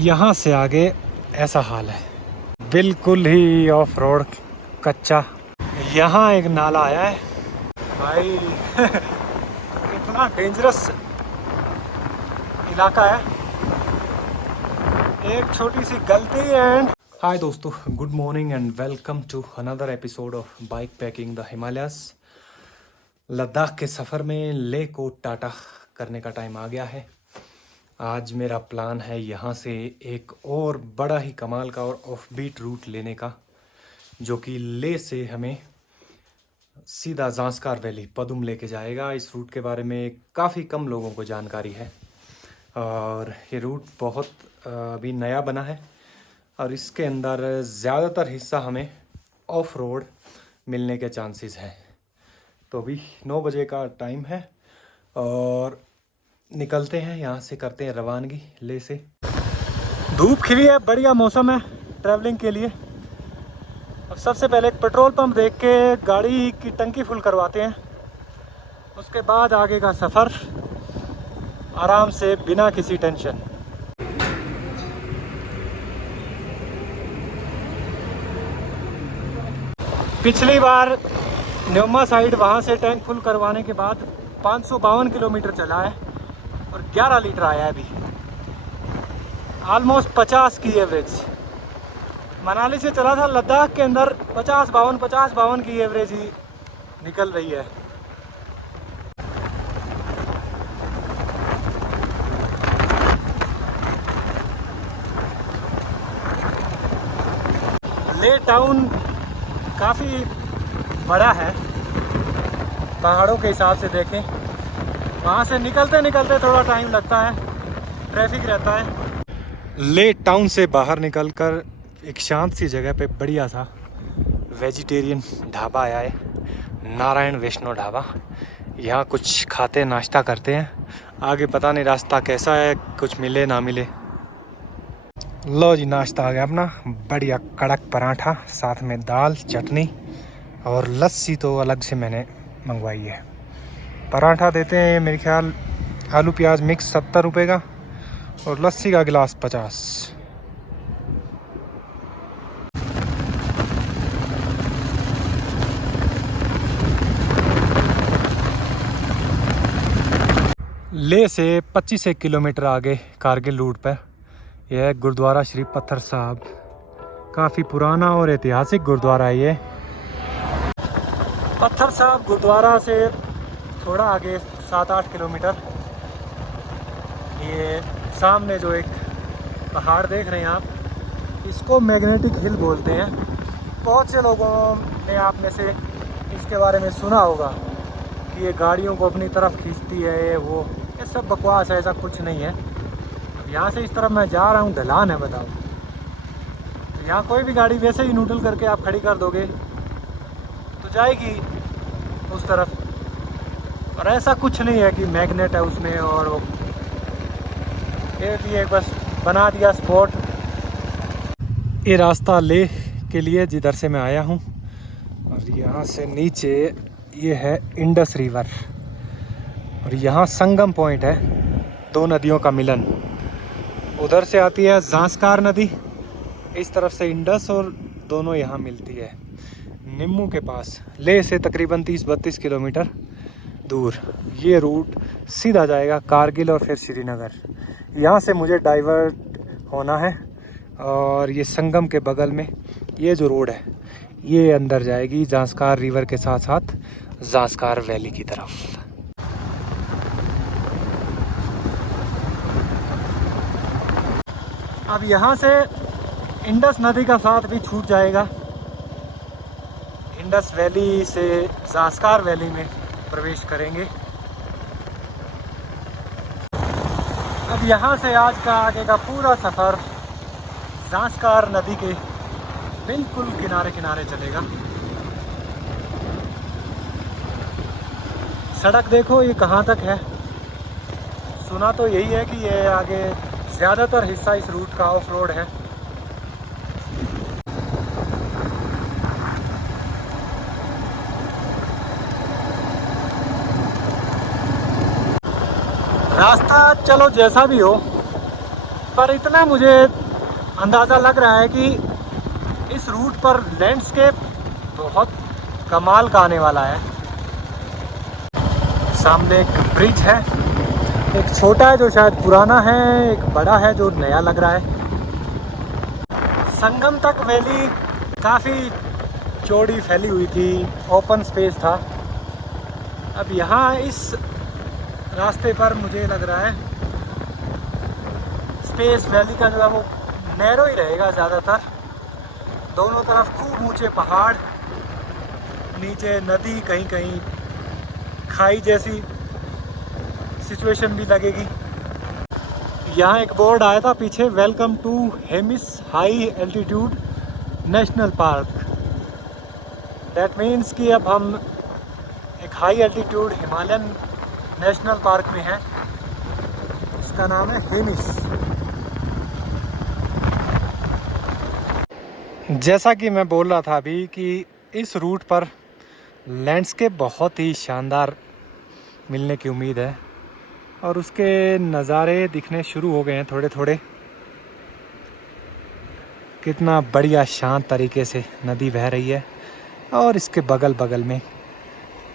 यहाँ से आगे ऐसा हाल है, बिल्कुल ही ऑफ रोड कच्चा। यहाँ एक नाला आया है भाई इतना डेंजरस इलाका है, एक छोटी सी गलती एंड। हाय दोस्तों, good morning and welcome to another episode of bike packing the Himalayas. Ladakh के सफ़र में ले को टाटा करने का टाइम आ गया है। आज मेरा प्लान है यहाँ से एक और बड़ा ही कमाल का और ऑफ बीट रूट लेने का, जो कि ले से हमें सीधा ज़ांस्कार वैली पदुम लेके जाएगा। इस रूट के बारे में काफ़ी कम लोगों को जानकारी है और ये रूट बहुत अभी नया बना है और इसके अंदर ज़्यादातर हिस्सा हमें ऑफ रोड मिलने के चांसेस हैं। तो अभी 9 बजे का टाइम है और निकलते हैं यहाँ से, करते हैं रवानगी ले से। धूप खिली है, बढ़िया मौसम है ट्रैवलिंग के लिए। अब सबसे पहले एक पेट्रोल पंप देख के गाड़ी की टंकी फुल करवाते हैं, उसके बाद आगे का सफ़र आराम से बिना किसी टेंशन। पिछली बार न्योमा साइड वहाँ से टैंक फुल करवाने के बाद 552 किलोमीटर चला है और 11 लीटर आया है अभी, ऑलमोस्ट 50 की एवरेज। मनाली से चला था लद्दाख के अंदर 50-52 की एवरेज ही निकल रही है। ले टाउन काफ़ी बड़ा है, पहाड़ों के हिसाब से देखें। वहाँ से निकलते निकलते थोड़ा टाइम लगता है, ट्रैफिक रहता है। ले टाउन से बाहर निकलकर एक शांत सी जगह पे बढ़िया सा वेजिटेरियन ढाबा आया है, नारायण वैष्णो ढाबा। यहाँ कुछ खाते नाश्ता करते हैं, आगे पता नहीं रास्ता कैसा है, कुछ मिले ना मिले। लो जी, नाश्ता आ गया अपना, बढ़िया कड़क पराठा, साथ में दाल चटनी और लस्सी तो अलग से मैंने मंगवाई है। पराठा देते हैं मेरे ख्याल आलू प्याज मिक्स 70 रुपये का और लस्सी का गिलास 50। ले से 25 किलोमीटर आगे कारगिल रूट पर यह है गुरुद्वारा श्री पत्थर साहब। काफ़ी पुराना और ऐतिहासिक गुरुद्वारा है ये। पत्थर साहब गुरुद्वारा से थोड़ा आगे 7-8 किलोमीटर, ये सामने जो एक पहाड़ देख रहे हैं आप, इसको मैग्नेटिक हिल बोलते हैं। बहुत से लोगों ने आप में से इसके बारे में सुना होगा कि ये गाड़ियों को अपनी तरफ खींचती है, ये सब बकवास है, ऐसा कुछ नहीं है। अब यहाँ से इस तरफ मैं जा रहा हूँ, ढलान है बताओ, तो यहाँ कोई भी गाड़ी वैसे ही न्यूट्रल करके आप खड़ी कर दोगे तो जाएगी उस तरफ, और ऐसा कुछ नहीं है कि मैग्नेट है उसमें और वो ये बस बना दिया स्पॉट। ये रास्ता ले के लिए जिधर से मैं आया हूँ, और यहाँ से नीचे ये है इंडस रिवर और यहाँ संगम पॉइंट है, दो नदियों का मिलन। उधर से आती है ज़ांस्कार नदी, इस तरफ से इंडस, और दोनों यहाँ मिलती है निम्मू के पास। ले से तकरीबन 30-32 किलोमीटर दूर ये रूट सीधा जाएगा कारगिल और फिर श्रीनगर। यहाँ से मुझे डाइवर्ट होना है और ये संगम के बगल में ये जो रोड है ये अंदर जाएगी ज़ांस्कार रिवर के साथ साथ ज़ांस्कार वैली की तरफ। अब यहाँ से इंडस नदी का साथ भी छूट जाएगा, इंडस वैली से ज़ांस्कार वैली में प्रवेश करेंगे। अब यहाँ से आज का आगे का पूरा सफ़र ज़ांस्कार नदी के बिल्कुल किनारे किनारे चलेगा। सड़क देखो ये कहाँ तक है, सुना तो यही है कि ये आगे ज़्यादातर हिस्सा इस रूट का ऑफ रोड है। रास्ता चलो जैसा भी हो, पर इतना मुझे अंदाज़ा लग रहा है कि इस रूट पर लैंडस्केप बहुत कमाल का आने वाला है। सामने एक ब्रिज है, एक छोटा है जो शायद पुराना है, एक बड़ा है जो नया लग रहा है। संगम तक वैली काफ़ी चौड़ी फैली हुई थी, ओपन स्पेस था। अब यहाँ इस रास्ते पर मुझे लग रहा है स्पेस वैली का जो है वो नैरो ही रहेगा ज़्यादातर। दोनों तरफ खूब ऊंचे पहाड़, नीचे नदी, कहीं कहीं खाई जैसी सिचुएशन भी लगेगी। यहाँ एक बोर्ड आया था पीछे, welcome to Hemis high altitude national park. That means कि अब हम एक high altitude Himalayan national park में हैं। उसका नाम है हेमिस। जैसा कि मैं बोल रहा था अभी कि इस रूट पर लैंडस्केप बहुत ही शानदार मिलने की उम्मीद है और उसके नज़ारे दिखने शुरू हो गए हैं थोड़े थोड़े। कितना बढ़िया शांत तरीके से नदी बह रही है और इसके बगल बगल में,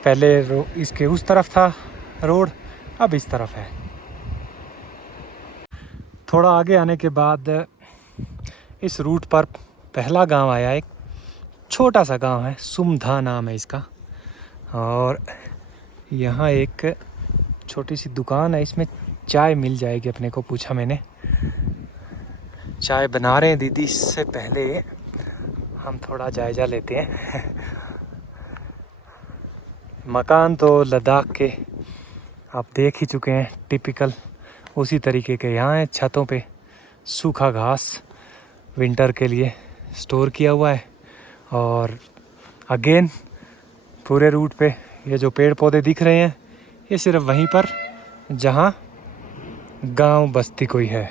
पहले इसके उस तरफ था रोड, अब इस तरफ है। थोड़ा आगे आने के बाद इस रूट पर पहला गांव आया, एक छोटा सा गांव है, सुमधा नाम है इसका। और यहाँ एक छोटी सी दुकान है, इसमें चाय मिल जाएगी अपने को, पूछा मैंने। चाय बना रहे हैं दीदी, इससे पहले हम थोड़ा जायज़ा लेते हैं। मकान तो लद्दाख के आप देख ही चुके हैं, टिपिकल उसी तरीके के यहाँ है। छतों पे सूखा घास विंटर के लिए स्टोर किया हुआ है। और अगेन पूरे रूट पे ये जो पेड़ पौधे दिख रहे हैं, ये सिर्फ वहीं पर जहाँ गांव बस्ती कोई है।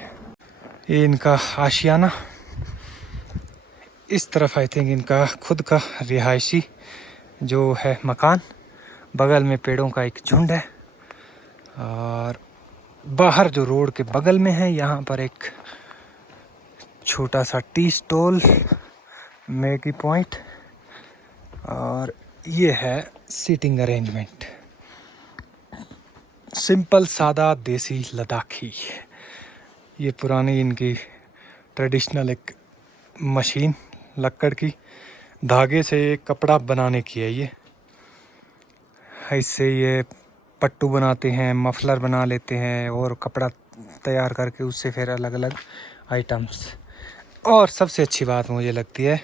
ये इनका आशियाना, इस तरफ आई थिंक इनका खुद का रिहायशी जो है मकान। बगल में पेड़ों का एक झुंड है और बाहर जो रोड के बगल में है, यहाँ पर एक छोटा सा टी स्टॉल, मैगी पॉइंट, और ये है सीटिंग अरेंजमेंट। सिंपल सादा देसी लद्दाखी। ये पुरानी इनकी ट्रेडिशनल एक मशीन, लक्कड़ की, धागे से कपड़ा बनाने की है ये। इससे ये पट्टू बनाते हैं, मफलर बना लेते हैं और कपड़ा तैयार करके उससे फिर अलग अलग आइटम्स। और सबसे अच्छी बात मुझे लगती है,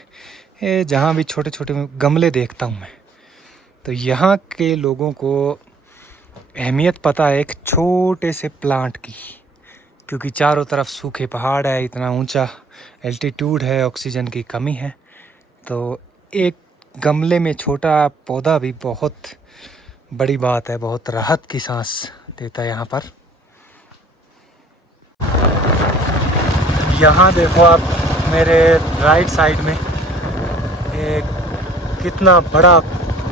ये जहाँ भी छोटे छोटे गमले देखता हूँ मैं, तो यहाँ के लोगों को अहमियत पता है एक छोटे से प्लांट की। क्योंकि चारों तरफ सूखे पहाड़ है, इतना ऊंचा एल्टीट्यूड है, ऑक्सीजन की कमी है, तो एक गमले में छोटा पौधा भी बहुत बड़ी बात है, बहुत राहत की सांस देता है यहाँ पर। यहाँ देखो आप मेरे राइट साइड में एक कितना बड़ा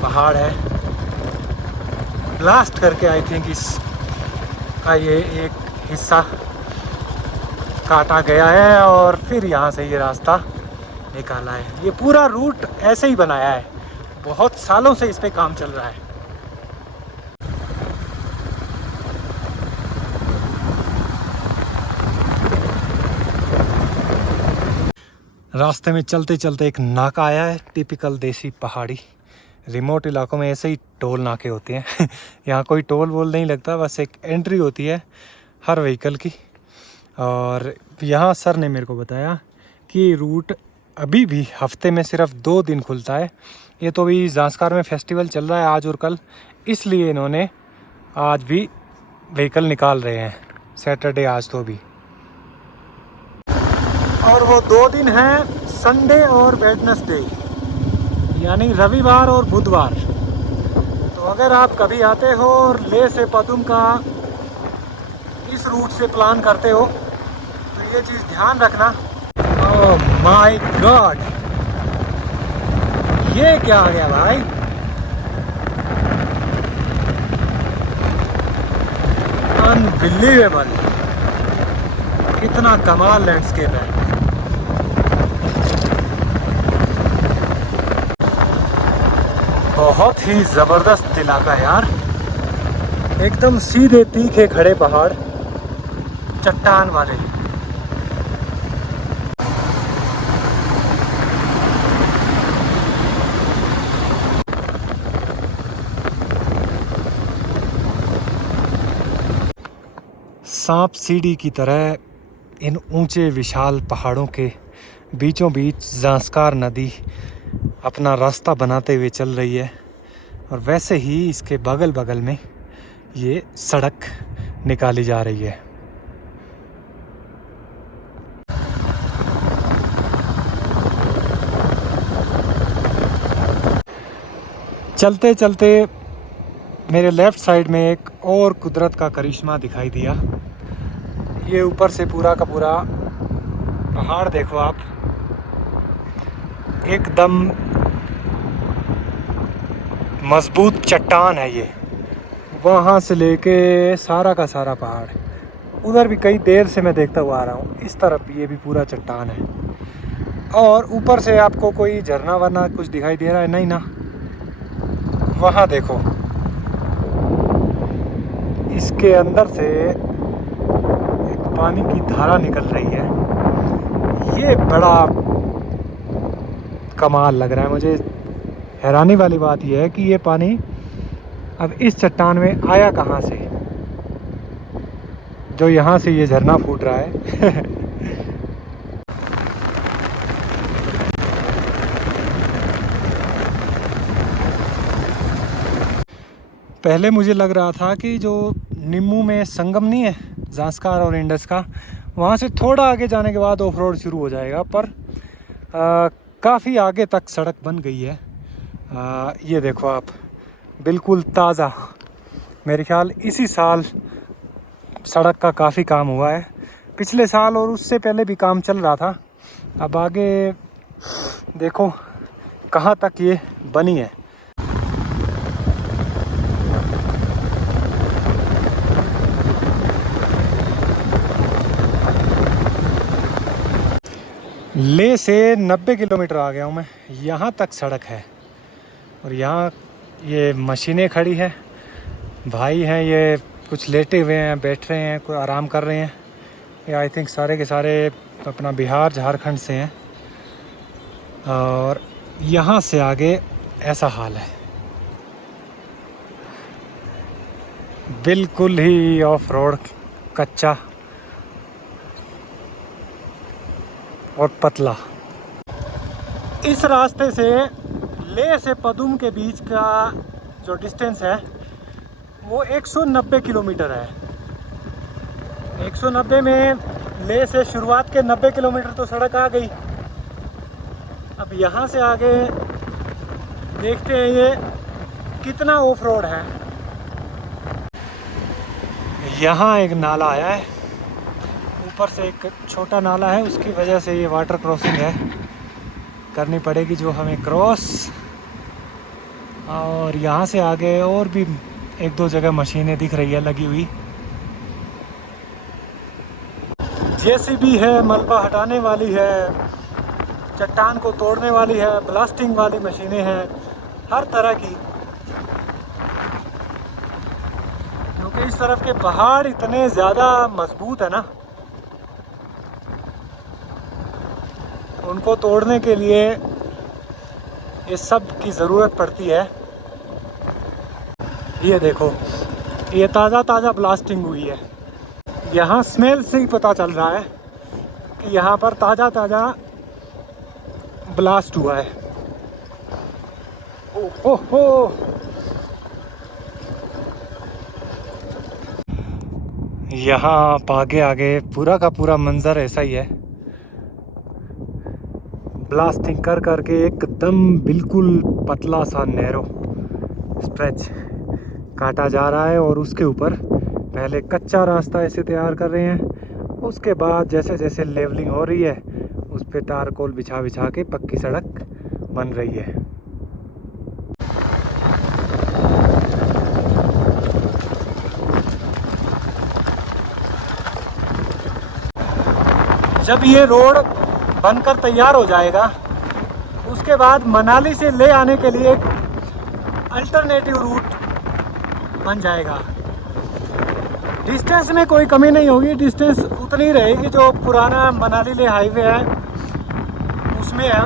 पहाड़ है, ब्लास्ट करके आई थिंक इसका ये एक हिस्सा काटा गया है और फिर यहाँ से ये रास्ता निकाला है। ये पूरा रूट ऐसे ही बनाया है, बहुत सालों से इस पे काम चल रहा है। रास्ते में चलते चलते एक नाका आया है, टिपिकल देसी पहाड़ी। रिमोट इलाकों में ऐसे ही टोल नाके होते हैं। यहाँ कोई टोल वोल नहीं लगता, बस एक एंट्री होती है हर व्हीकल की। और यहाँ सर ने मेरे को बताया कि रूट अभी भी हफ्ते में सिर्फ 2 दिन खुलता है। ये तो अभी ज़ांस्कार में फेस्टिवल चल रहा है आज और कल, इसलिए इन्होंने आज भी व्हीकल निकाल रहे हैं, सैटरडे आज तो भी। और वो 2 दिन हैं, संडे और वेडनेसडे, यानी रविवार और बुधवार। तो अगर आप कभी आते हो और लेह से पदुम का इस रूट से प्लान करते हो तो ये चीज़ ध्यान रखना। ओह माय गॉड, ये क्या आ गया भाई, अनबिलीवेबल। कितना कमाल लैंडस्केप है। बहुत ही जबरदस्त इलाका है यार, एकदम सीधे तीखे खड़े पहाड़, चट्टान वाले। सांप सीढ़ी की तरह इन ऊंचे विशाल पहाड़ों के बीचों बीच ज़ांस्कार नदी अपना रास्ता बनाते हुए चल रही है, और वैसे ही इसके बगल बगल में ये सड़क निकाली जा रही है। चलते चलते मेरे लेफ़्ट साइड में एक और कुदरत का करिश्मा दिखाई दिया। ये ऊपर से पूरा का पूरा पहाड़ देखो आप, एकदम मजबूत चट्टान है ये। वहाँ से लेके सारा का सारा पहाड़, उधर भी कई देर से मैं देखता हुआ आ रहा हूँ, इस तरफ भी ये भी पूरा चट्टान है। और ऊपर से आपको कोई झरना वरना कुछ दिखाई दे रहा है? नहीं ना। वहाँ देखो, इसके अंदर से एक पानी की धारा निकल रही है। ये बड़ा कमाल लग रहा है मुझे। हैरानी वाली बात यह है कि ये पानी अब इस चट्टान में आया कहाँ से, जो यहाँ से ये झरना फूट रहा है। पहले मुझे लग रहा था कि जो निम्मू में संगम नहीं है ज़ांस्कार और इंडस का, वहाँ से थोड़ा आगे जाने के बाद ऑफ रोड शुरू हो जाएगा, पर काफ़ी आगे तक सड़क बन गई है। ये देखो आप, बिल्कुल ताज़ा, मेरे ख्याल इसी साल सड़क का काफ़ी काम हुआ है। पिछले साल और उससे पहले भी काम चल रहा था। अब आगे देखो कहाँ तक ये बनी है। ले से 90 किलोमीटर आ गया हूँ मैं, यहाँ तक सड़क है। और यहाँ ये मशीनें खड़ी हैं, भाई हैं ये, कुछ लेटे हुए हैं, बैठ रहे हैं, कोई आराम कर रहे हैं। ये आई थिंक सारे के सारे अपना बिहार झारखंड से हैं। और यहाँ से आगे ऐसा हाल है, बिल्कुल ही ऑफ रोड, कच्चा और पतला। इस रास्ते से ले से पदुम के बीच का जो डिस्टेंस है वो 190 किलोमीटर है। 190 में ले से शुरुआत के 90 किलोमीटर तो सड़क आ गई। अब यहाँ से आगे देखते हैं ये कितना ऑफ रोड है। यहाँ एक नाला आया है, ऊपर से एक छोटा नाला है, उसकी वजह से ये वाटर क्रॉसिंग है, करनी पड़ेगी जो हमें क्रॉस। और यहाँ से आगे और भी एक दो जगह मशीनें दिख रही है लगी हुई, जेसीबी है, मलबा हटाने वाली है, चट्टान को तोड़ने वाली है, ब्लास्टिंग वाली मशीनें हैं, हर तरह की। क्योंकि इस तरफ के पहाड़ इतने ज़्यादा मजबूत है ना, उनको तोड़ने के लिए ये सब की ज़रूरत पड़ती है। ये देखो, ये ताज़ा ताज़ा ब्लास्टिंग हुई है। यहाँ स्मेल से ही पता चल रहा है कि यहाँ पर ताज़ा ताज़ा ब्लास्ट हुआ है। ओहो, यहाँ आप आगे आगे पूरा का पूरा मंजर ऐसा ही है, ब्लास्टिंग कर करके एकदम बिल्कुल पतला सा नैरो स्ट्रेच काटा जा रहा है। और उसके ऊपर पहले कच्चा रास्ता ऐसे तैयार कर रहे हैं, उसके बाद जैसे जैसे लेवलिंग हो रही है उस पे टारकोल बिछा बिछा के पक्की सड़क बन रही है। जब ये रोड बनकर तैयार हो जाएगा उसके बाद मनाली से ले आने के लिए एक अल्टरनेटिव रूट बन जाएगा। डिस्टेंस में कोई कमी नहीं होगी, डिस्टेंस उतनी रहेगी जो पुराना मनाली ले हाईवे है उसमें है।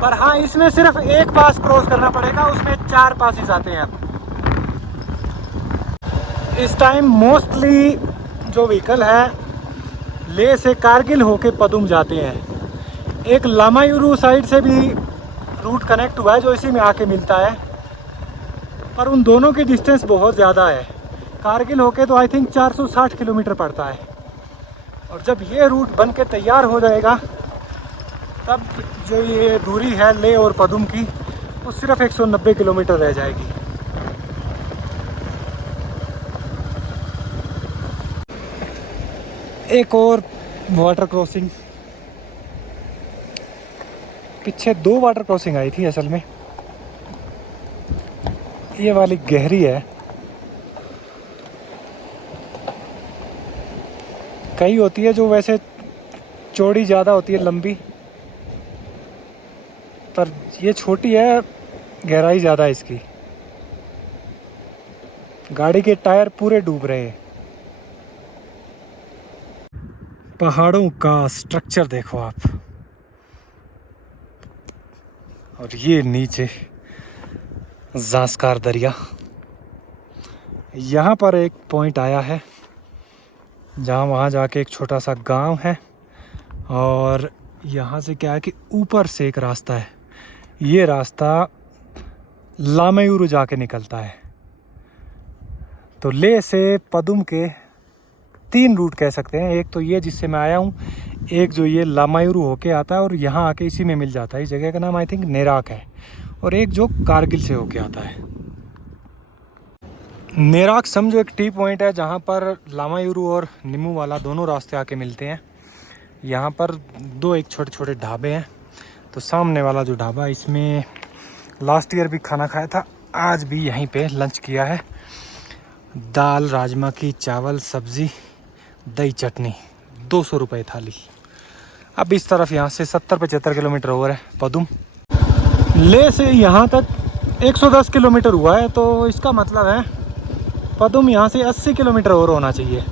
पर हाँ, इसमें सिर्फ एक पास क्रॉस करना पड़ेगा, उसमें 4 पासेस आते हैं। इस टाइम मोस्टली जो व्हीकल है ले से कारगिल होके पदुम जाते हैं। एक लामायुरू साइड से भी रूट कनेक्ट हुआ है जो इसी में आके मिलता है, पर उन दोनों की डिस्टेंस बहुत ज़्यादा है। कारगिल होके तो आई थिंक 460 किलोमीटर पड़ता है, और जब ये रूट बन के तैयार हो जाएगा तब जो ये दूरी है ले और पदुम की वो सिर्फ 190 किलोमीटर रह जाएगी। एक और वाटर क्रॉसिंग, पीछे 2 वाटर क्रॉसिंग आई थी असल में। ये वाली गहरी है, कई होती है जो वैसे चौड़ी ज़्यादा होती है, लंबी, पर ये छोटी है, गहराई ज़्यादा है इसकी। गाड़ी के टायर पूरे डूब रहे हैं। पहाड़ों का स्ट्रक्चर देखो आप, और ये नीचे जांस्कार दरिया। यहाँ पर एक पॉइंट आया है जहाँ वहाँ जाके एक छोटा सा गांव है, और यहाँ से क्या है कि ऊपर से एक रास्ता है, ये रास्ता लामायुरू जाके निकलता है। तो ले से पदुम के 3 रूट कह सकते हैं। एक तो ये जिससे मैं आया हूँ, एक जो ये लामायुरू होके आता है और यहाँ आके इसी में मिल जाता है। इस जगह का नाम आई थिंक नेराक है, और एक जो कारगिल से होके आता है। नेराक समझो एक टी पॉइंट है जहाँ पर लामायुरू और निमू वाला दोनों रास्ते आके मिलते हैं। यहाँ पर 2 एक छोटे छोटे ढाबे हैं। तो सामने वाला जो ढाबा, इसमें लास्ट ईयर भी खाना खाया था, आज भी यहीं पे लंच किया है। दाल राजमा की, चावल, सब्ज़ी, दही चटनी, 200 रुपये थाली। अब इस तरफ यहाँ से 70-75 किलोमीटर और है पदुम। ले से यहाँ तक 110 किलोमीटर हुआ है, तो इसका मतलब है पदुम यहाँ से 80 किलोमीटर और होना चाहिए।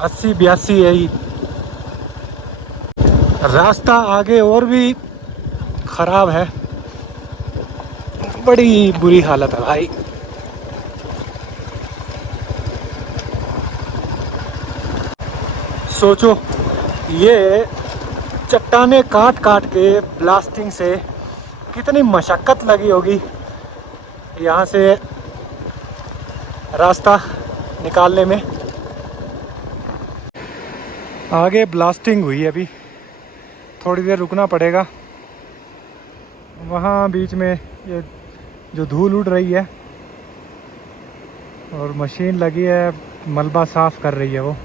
80-82 यही। रास्ता आगे और भी ख़राब है, बड़ी बुरी हालत है भाई। सोचो, ये चट्टाने काट काट के ब्लास्टिंग से कितनी मशक्क़त लगी होगी यहाँ से रास्ता निकालने में। आगे ब्लास्टिंग हुई है, अभी थोड़ी देर रुकना पड़ेगा। वहाँ बीच में ये जो धूल उड़ रही है और मशीन लगी है, मलबा साफ़ कर रही है वो।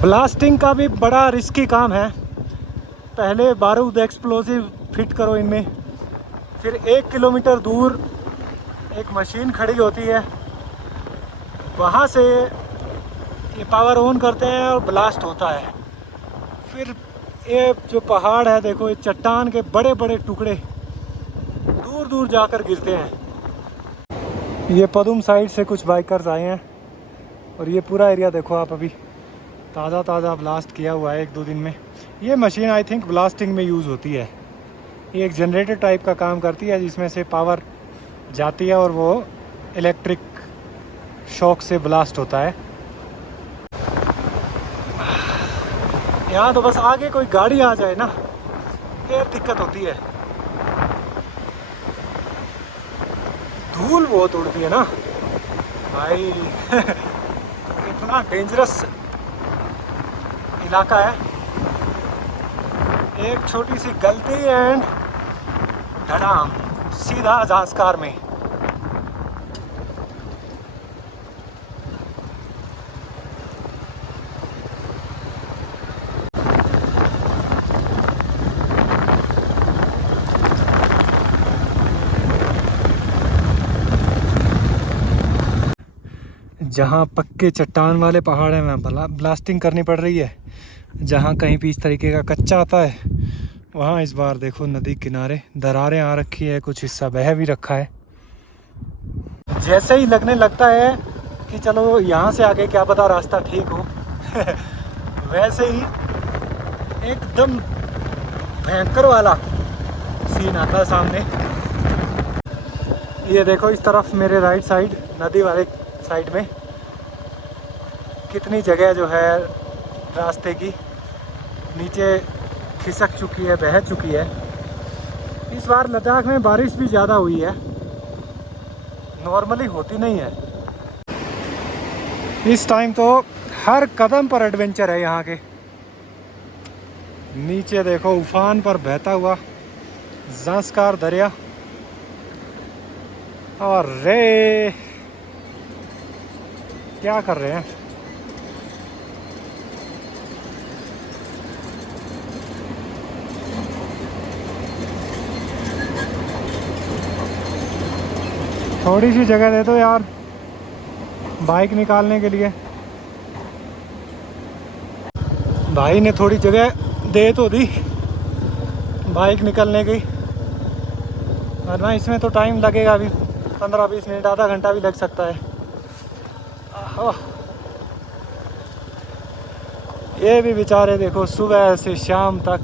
ब्लास्टिंग का भी बड़ा रिस्की काम है। पहले बारूद एक्सप्लोसिव फिट करो इनमें, फिर 1 किलोमीटर दूर एक मशीन खड़ी होती है, वहाँ से ये पावर ऑन करते हैं और ब्लास्ट होता है। फिर ये जो पहाड़ है देखो, ये चट्टान के बड़े बड़े टुकड़े दूर दूर जाकर गिरते हैं। ये पदुम साइड से कुछ बाइकर्स आए हैं, और ये पूरा एरिया देखो आप, अभी ताज़ा ताज़ा ब्लास्ट किया हुआ है 1-2 दिन में। ये मशीन आई थिंक ब्लास्टिंग में यूज़ होती है। ये एक जनरेटर टाइप का काम करती है जिसमें से पावर जाती है और वो इलेक्ट्रिक शॉक से ब्लास्ट होता है। यहाँ तो बस आगे कोई गाड़ी आ जाए ना, ये दिक्कत होती है। धूल बहुत उड़ती है ना भाई। इतना डेंजरस इलाका है। एक छोटी सी गलती एंड धड़ाम सीधा जांस्कार में। जहाँ पक्के चट्टान वाले पहाड़ हैं वहाँ ब्लास्टिंग करनी पड़ रही है। जहाँ कहीं भी इस तरीके का कच्चा आता है वहाँ इस बार देखो नदी किनारे दरारें आ रखी है, कुछ हिस्सा बह भी रखा है। जैसे ही लगने लगता है कि चलो यहाँ से आगे क्या पता रास्ता ठीक हो वैसे ही एकदम भयंकर वाला सीन आता है सामने। ये देखो इस तरफ मेरे राइट साइड नदी वाले साइड में कितनी जगह जो है रास्ते की नीचे खिसक चुकी है, बह चुकी है। इस बार लद्दाख में बारिश भी ज़्यादा हुई है, नॉर्मली होती नहीं है। इस टाइम तो हर कदम पर एडवेंचर है यहाँ के। नीचे देखो उफान पर बहता हुआ ज़ांस्कार दरिया। और रे क्या कर रहे हैं? थोड़ी सी जगह दे दो यार बाइक निकालने के लिए। भाई ने थोड़ी जगह दे तो दी बाइक निकलने की, वरना इसमें तो टाइम लगेगा अभी 15-20 मिनट, आधा घंटा भी लग सकता है। ये भी बेचारे देखो सुबह से शाम तक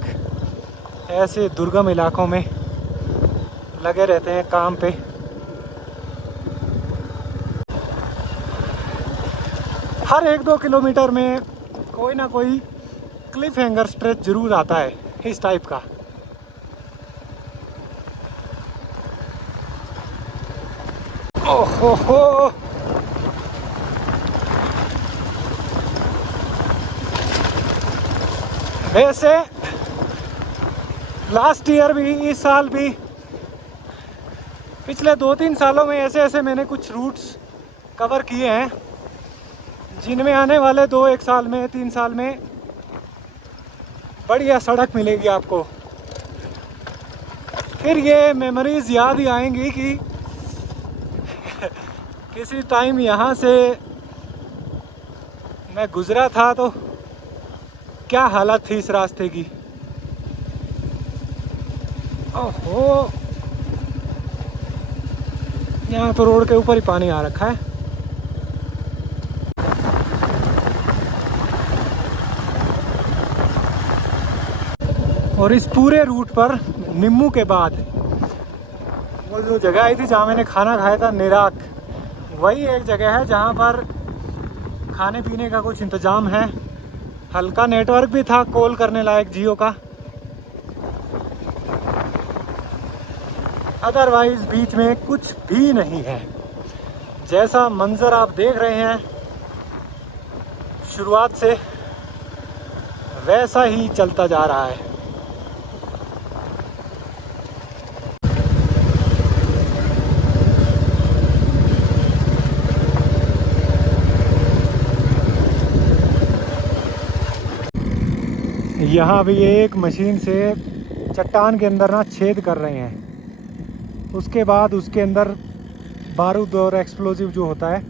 ऐसे दुर्गम इलाकों में लगे रहते हैं काम पे। हर 1-2 किलोमीटर में कोई ना कोई क्लिफ हैंगर स्ट्रेच जरूर आता है इस टाइप का। ओहो हो, वैसे लास्ट ईयर भी, इस साल भी, पिछले 2-3 सालों में ऐसे ऐसे मैंने कुछ रूट्स कवर किए हैं जिनमें आने वाले 2-1 साल में, 3 साल में बढ़िया सड़क मिलेगी आपको। फिर ये मेमोरीज याद ही आएंगी कि किसी टाइम यहाँ से मैं गुजरा था तो क्या हालत थी इस रास्ते की। ओहो, यहाँ तो रोड के ऊपर ही पानी आ रखा है। और इस पूरे रूट पर निम्मू के बाद वो जो जगह आई थी जहाँ मैंने खाना खाया था, निराक, वही एक जगह है जहाँ पर खाने पीने का कुछ इंतज़ाम है। हल्का नेटवर्क भी था कॉल करने लायक जियो का, अदरवाइज बीच में कुछ भी नहीं है। जैसा मंजर आप देख रहे हैं शुरुआत से वैसा ही चलता जा रहा है। यहाँ भी एक मशीन से चट्टान के अंदर ना छेद कर रहे हैं, उसके बाद उसके अंदर बारूद और एक्सप्लोजिव जो होता है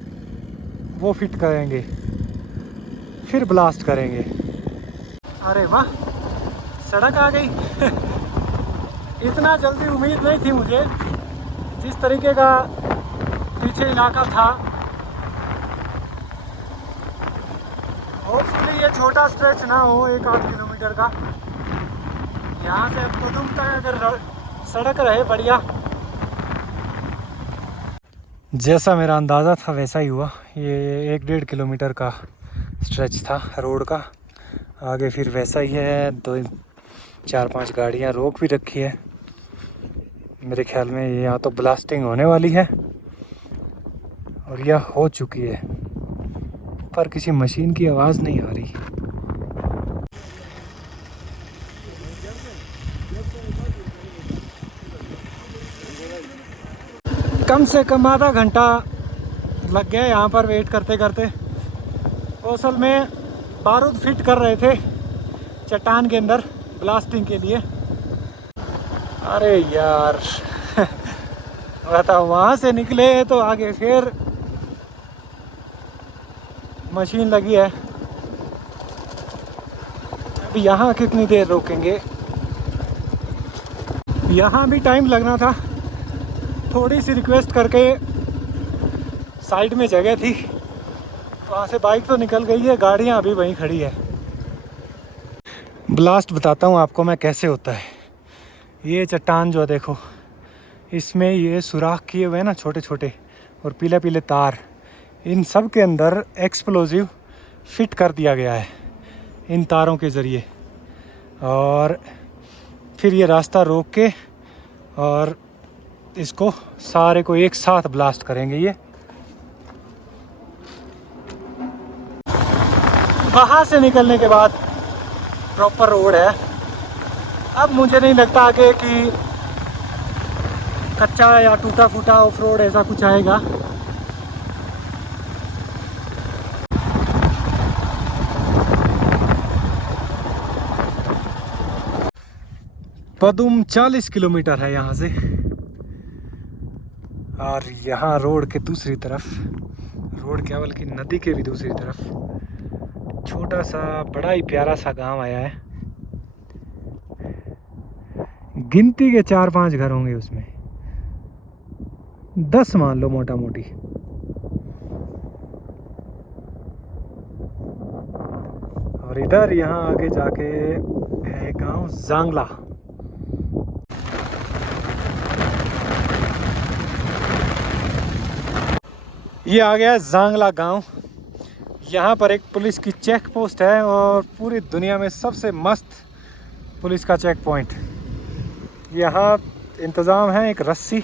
वो फिट करेंगे, फिर ब्लास्ट करेंगे। अरे वाह, सड़क आ गई इतना जल्दी उम्मीद नहीं थी मुझे। जिस तरीके का पीछे इलाका था, होपफुली ये छोटा स्ट्रेच ना हो 1-8 किलोमीटर का। यहाँ से अब तो तुम तक अगर सड़क रहे बढ़िया। जैसा मेरा अंदाज़ा था वैसा ही हुआ। ये 1-1.5 किलोमीटर का स्ट्रेच था रोड का, आगे फिर वैसा ही है। 2-4-5 गाड़ियाँ रोक भी रखी है। मेरे ख्याल में यहाँ तो ब्लास्टिंग होने वाली है और यह हो चुकी है, पर किसी मशीन की आवाज़ नहीं आ रही। कम से कम आधा घंटा लग गया यहाँ पर वेट करते करते। असल में बारूद फिट कर रहे थे चट्टान के अंदर ब्लास्टिंग के लिए। अरे यार बताओ, वहाँ से निकले तो आगे फिर मशीन लगी है। अभी यहाँ कितनी देर रोकेंगे, यहाँ भी टाइम लगना था। थोड़ी सी रिक्वेस्ट करके साइड में जगह थी, वहाँ से बाइक तो निकल गई है, गाड़ियाँ अभी वहीं खड़ी है। ब्लास्ट बताता हूँ आपको मैं कैसे होता है। ये चट्टान जो देखो, इसमें ये सुराख किए हुए हैं ना छोटे छोटे, और पीले पीले तार, इन सब के अंदर एक्सप्लोजिव फिट कर दिया गया है इन तारों के ज़रिए। और फिर ये रास्ता रोक के और इसको सारे को एक साथ ब्लास्ट करेंगे। ये वहाँ से निकलने के बाद प्रॉपर रोड है। अब मुझे नहीं लगता आगे कि कच्चा या टूटा फूटा ऑफ रोड ऐसा कुछ आएगा। पदुम 40 किलोमीटर है यहाँ से, और यहाँ रोड के दूसरी तरफ, रोड क्या बल्कि नदी के भी दूसरी तरफ छोटा सा बड़ा ही प्यारा सा गांव आया है। गिनती के 4-5 घर होंगे उसमें, 10 मान लो मोटा मोटी। और इधर यहाँ आगे जाके है गांव जांगला। ये आ गया जांगला गांव। यहाँ पर एक पुलिस की चेक पोस्ट है, और पूरी दुनिया में सबसे मस्त पुलिस का चेक पॉइंट। यहाँ इंतज़ाम है एक रस्सी,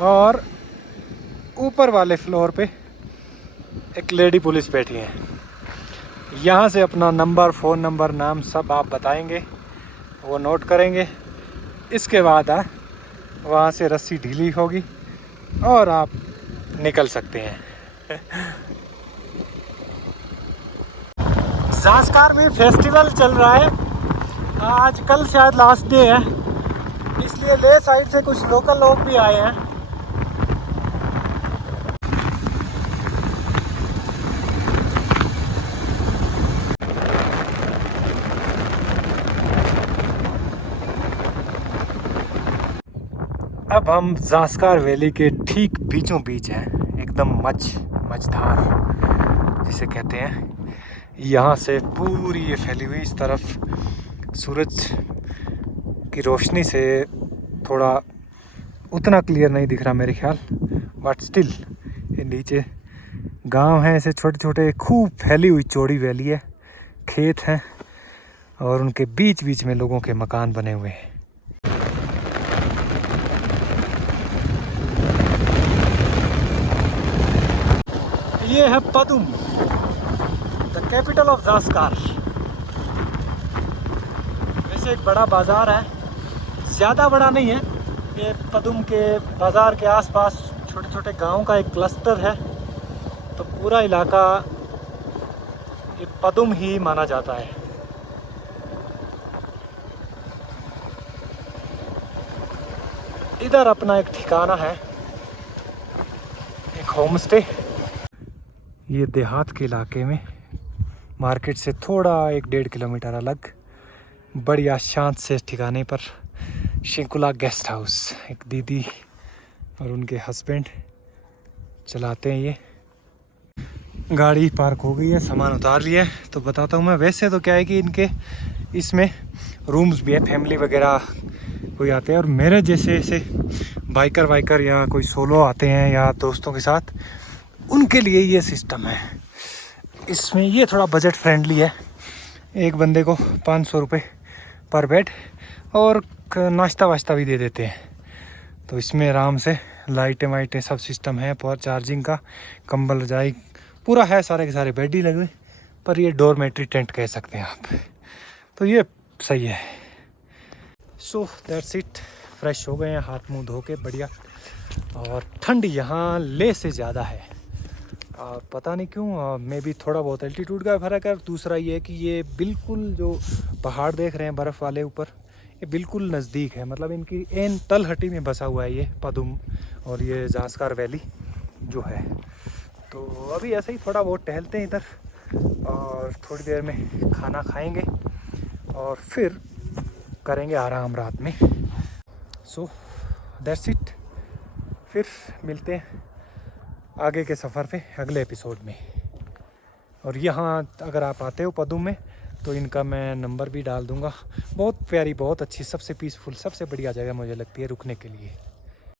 और ऊपर वाले फ्लोर पे एक लेडी पुलिस बैठी है। यहाँ से अपना नंबर, फ़ोन नंबर, नाम सब आप बताएंगे, वो नोट करेंगे। इसके बाद वहाँ से रस्सी ढीली होगी और आप निकल सकते हैं। ज़ास्कार में फेस्टिवल चल रहा है आज, कल शायद लास्ट डे है, इसलिए ले साइड से कुछ लोकल लोग भी आए हैं। अब हम ज़ास्कार वैली के ठीक बीचों बीच हैं, एकदम मझधार जिसे कहते हैं। यहाँ से पूरी ये फैली हुई इस तरफ सूरज की रोशनी से थोड़ा उतना क्लियर नहीं दिख रहा मेरे ख्याल, बट स्टिल ये नीचे गांव हैं ऐसे छोटे छोटे, खूब फैली हुई चौड़ी वैली है, खेत हैं, और उनके बीच बीच में लोगों के मकान बने हुए हैं। ये है पदुम, द कैपिटल ऑफ ज़ास्कार। वैसे एक बड़ा बाज़ार है, ज़्यादा बड़ा नहीं है। ये पदुम के बाज़ार के आसपास छोटे छोटे गांव का एक क्लस्टर है, तो पूरा इलाका ये पदुम ही माना जाता है। इधर अपना एक ठिकाना है, एक होम स्टे। ये देहात के इलाके में, मार्केट से थोड़ा 1-1.5 किलोमीटर अलग, बढ़िया शांत से ठिकाने पर शिंकुला गेस्ट हाउस। एक दीदी और उनके हस्बैंड चलाते हैं। ये गाड़ी पार्क हो गई है, सामान उतार लिया है, तो बताता हूँ मैं। वैसे तो क्या है कि इनके इसमें रूम्स भी है, फैमिली वगैरह कोई आते हैं, और मेरे जैसे ऐसे बाइकर वाइकर या कोई सोलो आते हैं या दोस्तों के साथ, उनके लिए ये सिस्टम है। इसमें ये थोड़ा बजट फ्रेंडली है, एक बंदे को 500 रुपये पर बेड, और नाश्ता वाश्ता भी दे देते हैं। तो इसमें आराम से लाइटें वाइटें सब सिस्टम है, पावर चार्जिंग का, कंबल रजाई पूरा है, सारे के सारे बेड ही लगे, पर ये डोरमेट्री टेंट कह सकते हैं आप, तो ये सही है। सो दैट्स इट, फ्रेश हो गए हैं, हाथ मुंह धो के बढ़िया। और ठंड यहाँ ले से ज़्यादा है, पता नहीं क्यों, मे भी थोड़ा बहुत एल्टीट्यूड का फ़र्क है। दूसरा ये कि ये बिल्कुल जो पहाड़ देख रहे हैं बर्फ़ वाले ऊपर, ये बिल्कुल नज़दीक है, मतलब इनकी एन तलहटी में बसा हुआ है ये पदुम, और ये ज़ास्कार वैली जो है। तो अभी ऐसे ही थोड़ा बहुत टहलते हैं इधर और थोड़ी देर में खाना खाएंगे और फिर करेंगे आराम रात में। So that's it. फिर मिलते हैं आगे के सफ़र पे अगले एपिसोड में। और यहाँ अगर आप आते हो पदुम में तो इनका मैं नंबर भी डाल दूँगा। बहुत प्यारी, बहुत अच्छी, सबसे पीसफुल, सबसे बढ़िया जगह मुझे लगती है रुकने के लिए।